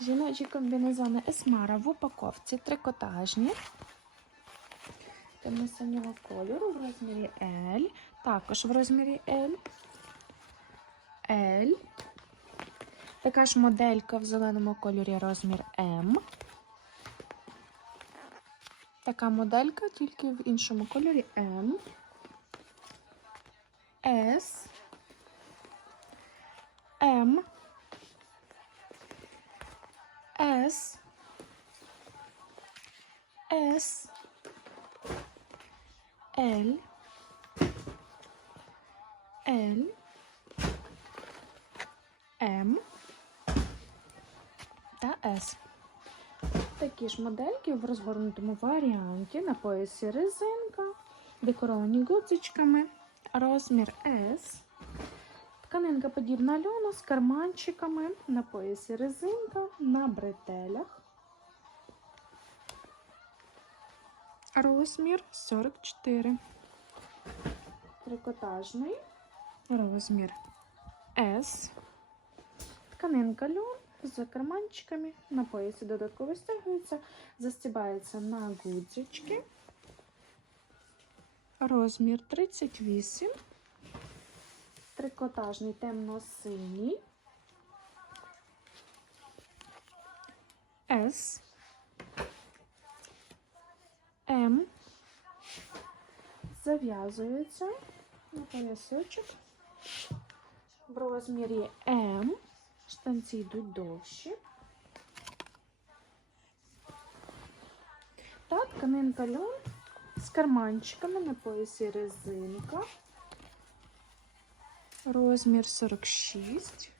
Жіночі комбінезони Есмара в упаковці трикотажні. Темно-синього кольору в розмірі L. Також в розмірі L. L. Така ж моделька в зеленому кольорі розмір М. Така моделька тільки в іншому кольорі М. С. М. С. С. L. L. М. Та С. Такі ж модельки в розгорнутому варіанті на поясі резинка, декоровані гудзичками, розмір S. Тканинка подібна льону з карманчиками на поясі резинка на бретелях. Розмір 44. Трикотажний розмір S. Тканинка льон з карманчиками на поясі додатково стягується, застібається на гудзички. Розмір 38. Трикотажний темно-синій. С. М. Зав'язується на поясочок. В розмірі М. Штанці йдуть довші. Та тканинка льон з карманчиками на поясі резинка. Розмір 46.